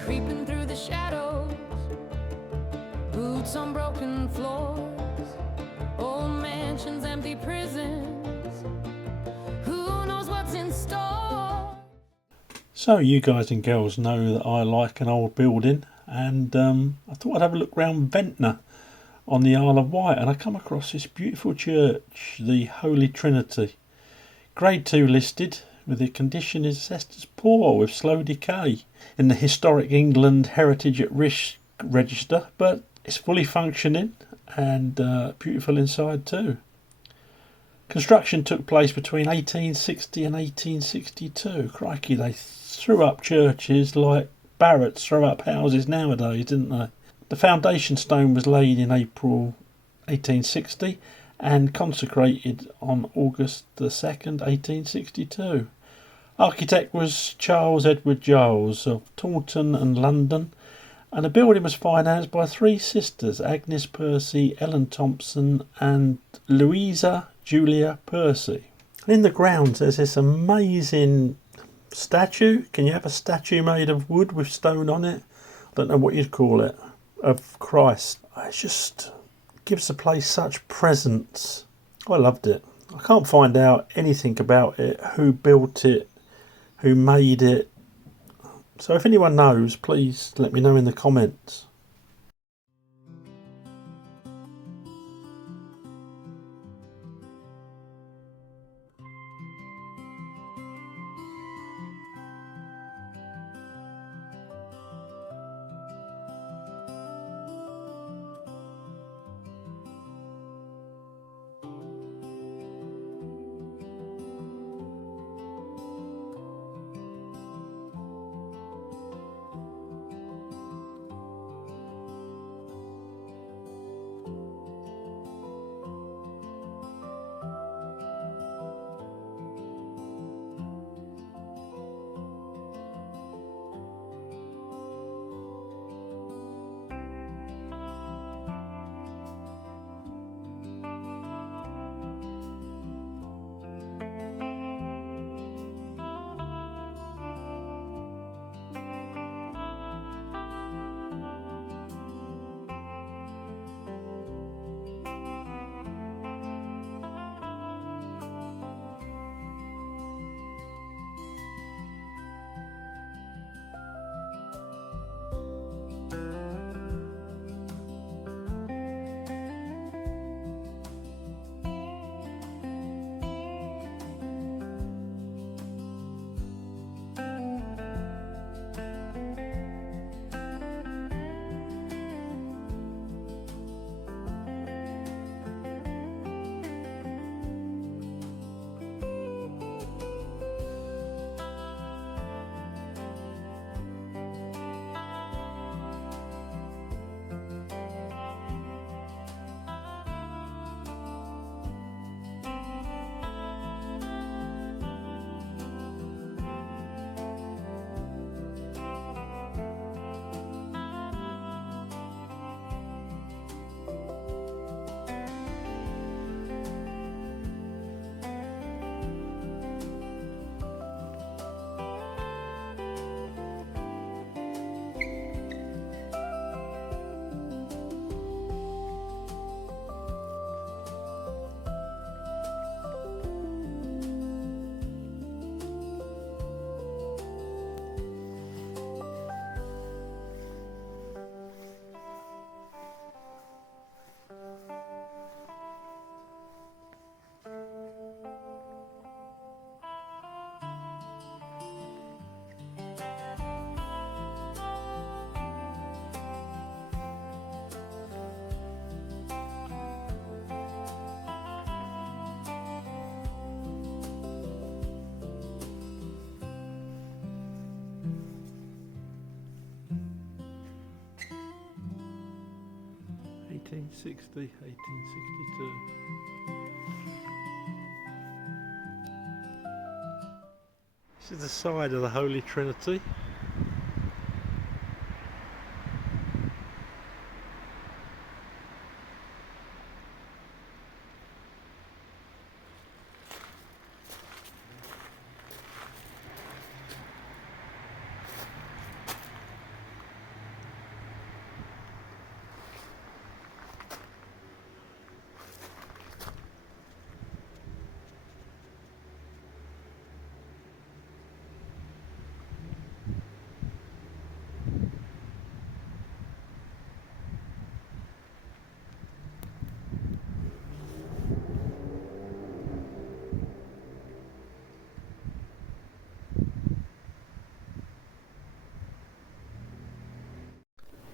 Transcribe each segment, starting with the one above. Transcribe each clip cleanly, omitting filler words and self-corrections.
creeping through the shadows, boots on broken floors, old mansions, empty prisons. Who knows what's in store? So you guys and girls know that I like an old building, and I thought I'd have a look round Ventnor on the Isle of Wight, and I come across this beautiful church, the Holy Trinity. Grade 2 listed, with the condition is assessed as poor with slow decay in the Historic England Heritage at Risk register, but it's fully functioning and beautiful inside too. Construction took place between 1860 and 1862. Crikey, they threw up churches like Barretts throw up houses nowadays, didn't they? The foundation stone was laid in April 1860 and consecrated on August the 2nd, 1862. Architect was Charles Edward Giles of Taunton and London, and the building was financed by three sisters, Agnes Percy, Ellen Thompson and Louisa Julia Percy. And in the grounds there's this amazing statue. Can you have a statue made of wood with stone on it? I don't know what you'd call it. Of Christ. It just gives the place such presence. I loved it. I can't find out anything about it, who built it, who made it. So if anyone knows, please let me know in the comments. (1860, 1862). This is the side of the Holy Trinity.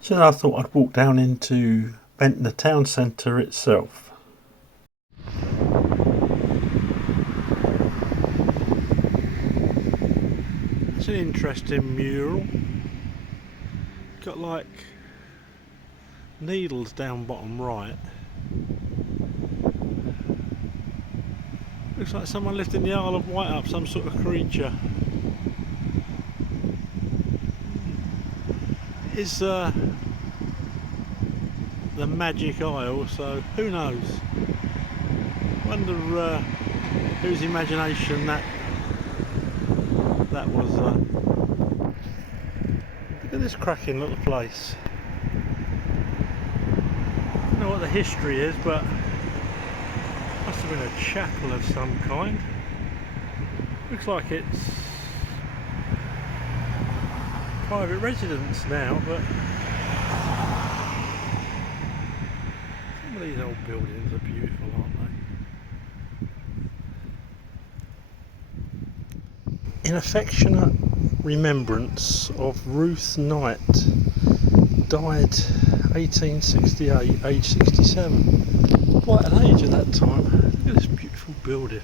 So I thought I'd walk down into Ventnor town centre itself. It's an interesting mural. Got like needles down bottom right. Looks like someone lifting the Isle of Wight up, some sort of creature. It's the magic isle, so who knows? Wonder whose imagination that was. Look at this cracking little place. I don't know what the history is, but must have been a chapel of some kind. Looks like it's private residence now, but some of these old buildings are beautiful, aren't they? In affectionate remembrance of Ruth Knight, died 1868, age 67. Quite an age at that time. Look at this beautiful building.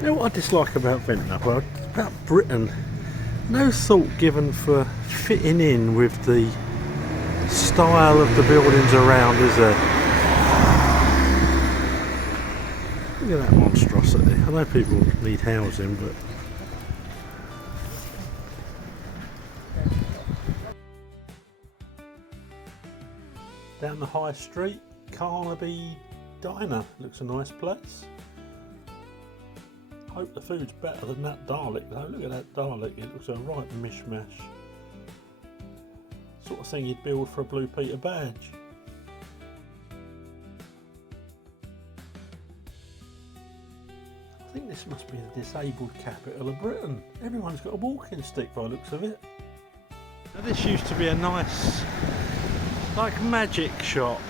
You know what I dislike about Ventnor? Well, about Britain, no thought given for fitting in with the style of the buildings around, is there? Look at that monstrosity. I know people need housing, but down the high street, Carnaby Diner looks a nice place. Hope the food's better than that Dalek though. Look at that Dalek, it looks a right mishmash. Sort of thing you'd build for a Blue Peter badge. I think this must be the disabled capital of Britain. Everyone's got a walking stick by the looks of it. Now this used to be a nice, like, magic shop.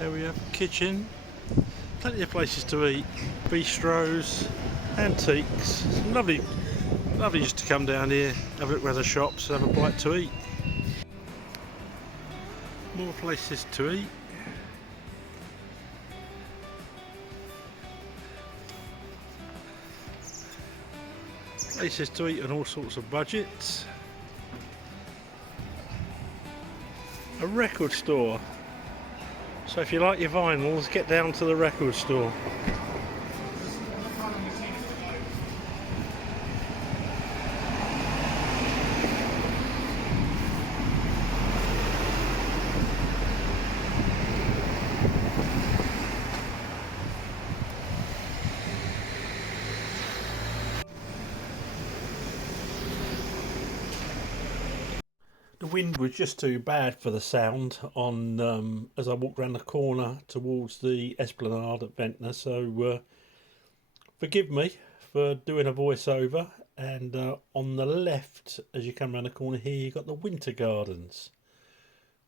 There we have kitchen, plenty of places to eat, bistros, antiques. It's lovely just to come down here, have a look around the shops, have a bite to eat. More places to eat. Places to eat on all sorts of budgets. A record store. So if you like your vinyls, get down to the record store. The wind was just too bad for the sound on as I walked around the corner towards the Esplanade at Ventnor, so forgive me for doing a voiceover. And on the left, as you come around the corner here, you've got the Winter Gardens.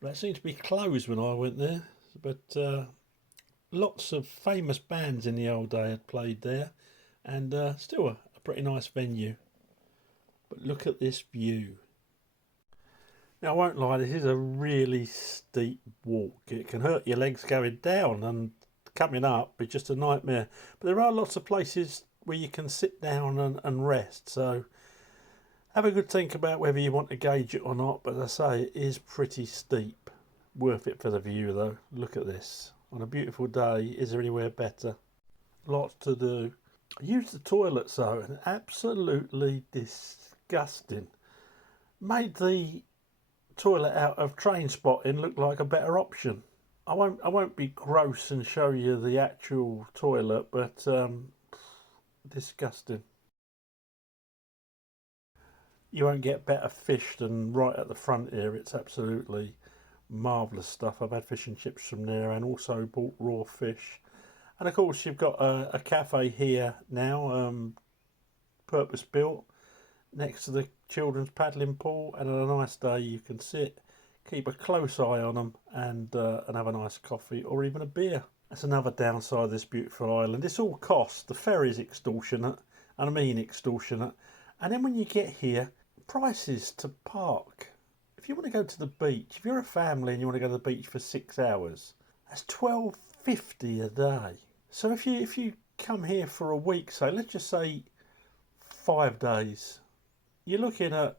That seemed to be closed when I went there, but lots of famous bands in the old day had played there, and still a pretty nice venue. But look at this view. Now, I won't lie, this is a really steep walk. It can hurt your legs going down, and coming up is just a nightmare. But there are lots of places where you can sit down and rest. So Have a good think about whether you want to gauge it or not, but as I say, it is pretty steep. Worth it for the view though. Look at this. On a beautiful day, is there anywhere better? Lots to do. I used the toilets though, and absolutely disgusting. Made the toilet out of train spotting look like a better option. I won't be gross and show you the actual toilet, but disgusting. You won't get better fish than right at the front here. It's absolutely marvellous stuff. I've had fish and chips from there and also bought raw fish. And of course you've got a cafe here now, purpose built, next to the children's paddling pool, and on a nice day you can sit, keep a close eye on them and have a nice coffee or even a beer. That's another downside of this beautiful island. It's all cost. The ferry's extortionate, and I mean extortionate. And then when you get here, prices to park. If you want to go to the beach, if you're a family and you want to go to the beach for 6 hours, that's $12.50 a day. So if you come here for a week, say let's just say 5 days, you're looking at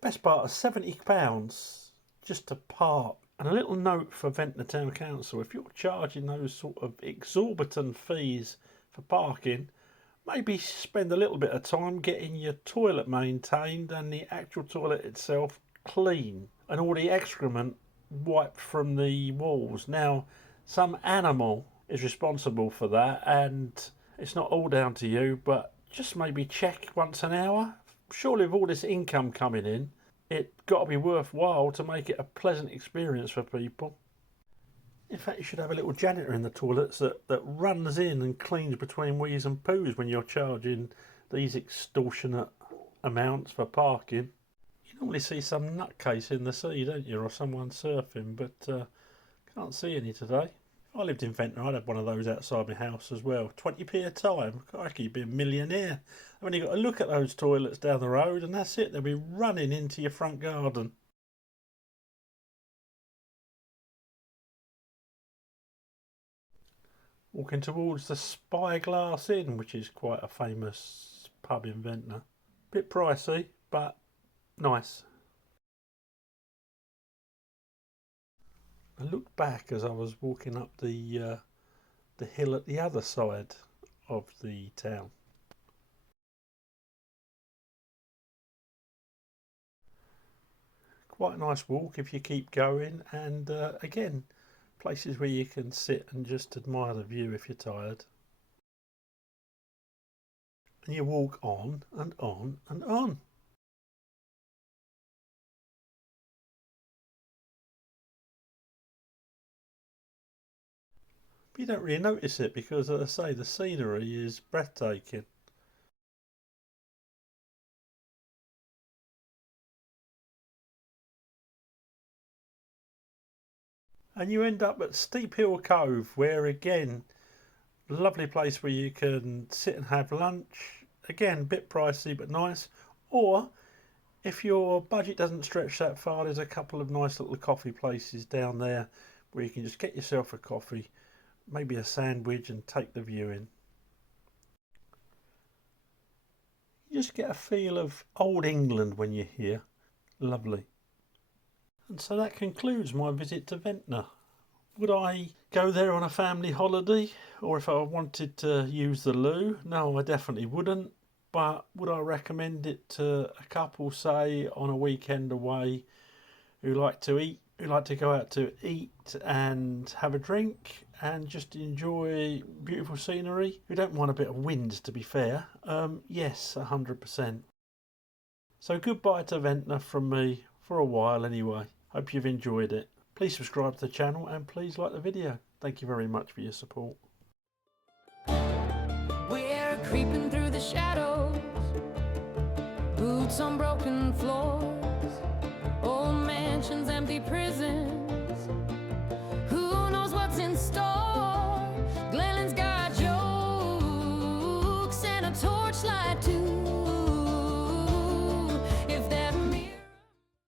best part of £70 just to park. And a little note for Ventnor Town Council: if you're charging those sort of exorbitant fees for parking, maybe spend a little bit of time getting your toilet maintained and the actual toilet itself clean and all the excrement wiped from the walls. Now, some animal is responsible for that, and it's not all down to you, but just maybe check once an hour. Surely with all this income coming in, it's got to be worthwhile to make it a pleasant experience for people. In fact, you should have a little janitor in the toilets that runs in and cleans between wheeze and poos when you're charging these extortionate amounts for parking. You normally see some nutcase in the sea, don't you, or someone surfing, but can't see any today. If I lived in Ventnor, I'd have one of those outside my house as well. 20p a time. Crikey, you'd be a millionaire. I've only got to look at those toilets down the road and that's it. They'll be running into your front garden. Walking towards the Spyglass Inn, which is quite a famous pub in Ventnor. Bit pricey, but nice. I looked back as I was walking up the hill at the other side of the town. Quite a nice walk if you keep going, and again, places where you can sit and just admire the view if you're tired. And you walk on and on and on. But you don't really notice it because, as I say, the scenery is breathtaking. And you end up at Steep Hill Cove, where again, lovely place where you can sit and have lunch. Again, a bit pricey but nice. Or if your budget doesn't stretch that far, there's a couple of nice little coffee places down there where you can just get yourself a coffee, maybe a sandwich, and take the view in. You just get a feel of old England when you're here. Lovely. And so that concludes my visit to Ventnor. Would I go there on a family holiday, or if I wanted to use the loo? No, I definitely wouldn't. But would I recommend it to a couple, say, on a weekend away, who like to eat, who like to go out to eat and have a drink and just enjoy beautiful scenery, who don't mind a bit of wind, to be fair? Yes, 100%. So goodbye to Ventnor from me, for a while anyway. Hope you've enjoyed it. Please subscribe to the channel and please like the video. Thank you very much for your support. We're creeping through the shadows, boots on broken floors, old mansions, empty prisons.